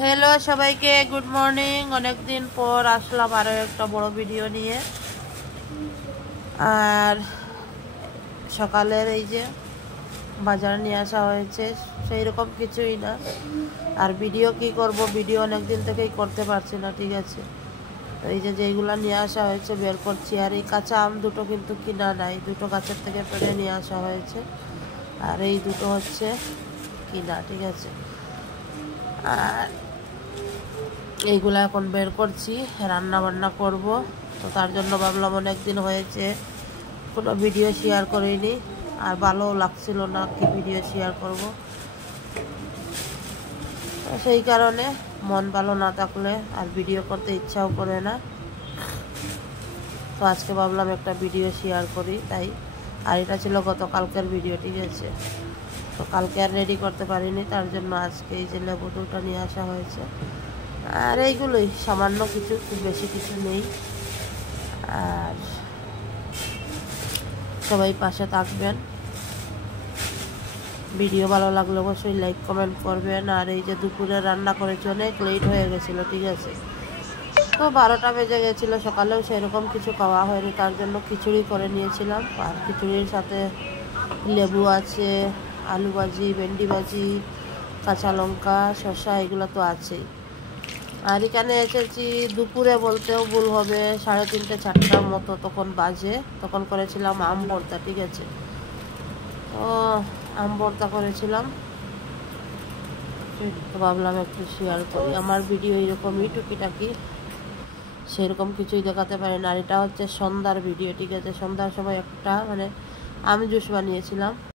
Hello সবাইকে, good morning. অনেক দিন পর আসলাম আরও একটা বড় ভিডিও নিয়ে। আর সকালের এই যে বাজার নিয়ে আসা হয়েছে, সেই রকম কিছুই না। আর ভিডিও কি করব, ভিডিও অনেক দিন থেকেই করতে পারছি না, ঠিক আছে। এই যে যেগুলো নিয়ে আসা হয়েছে বের করছি। আর এই কাঁচা আম দুটো কিন্তু কিনা নাই, দুটো গাছের থেকে পেড়ে নিয়ে আসা হয়েছে। আর এই দুটো হচ্ছে কিনা, ঠিক আছে। আর এইগুলো এখন বের করছি, রান্না বান্না করব। তো তার জন্য ভাবলাম অনেক দিন হয়েছে কোনো ভিডিও শেয়ার করিনি, আর ভালোও লাগছিল না কি ভিডিও শেয়ার করব। তো সেই কারণে মন ভালো না থাকলে আর ভিডিও করতে ইচ্ছাও করে না। তো আজকে ভাবলাম একটা ভিডিও শেয়ার করি, তাই। আর এটা ছিল গতকালকের ভিডিও, ঠিক আছে। তো কালকে আর রেডি করতে পারিনি, তার জন্য আজকে এই যে লেবু দুটো নিয়ে আসা হয়েছে। আর এইগুলোই সামান্য কিছু, খুব বেশি কিছু নেই। আর সবাই পাশে থাকবেন। ভিডিও ভালো লাগলে অবশ্যই লাইক কমেন্ট করবেন। আর এই যে দুপুরে রান্না করেছি, অনেক লেট হয়ে গেছিলো, ঠিক আছে। তো 12টা বেজে গেছিলো, সকালেও সেরকম কিছু খাওয়া হয়নি, তার জন্য খিচুড়ি করে নিয়েছিলাম। আর খিচুড়ির সাথে লেবু আছে, আলু ভাজি, ভেন্ডি ভাজি, কাঁচা লঙ্কা, শসা, এগুলো তো আছেই। আর এখানে এসেছি দুপুরে বলতেও ভুল হবে, 3:30 4টার মতো তখন বাজে। তখন করেছিলাম আম ভর্তা, ঠিক আছে। তো আম ভর্তা করেছিলাম, তো ভাবলাম একটু শেয়ার করি। আমার ভিডিও এরকমই টুকিটাকি, সেরকম কিছুই দেখাতে পারি না। আর এটা হচ্ছে সন্ধ্যার ভিডিও, ঠিক আছে। সন্ধ্যার সময় একটা আম জুস বানিয়েছিলাম।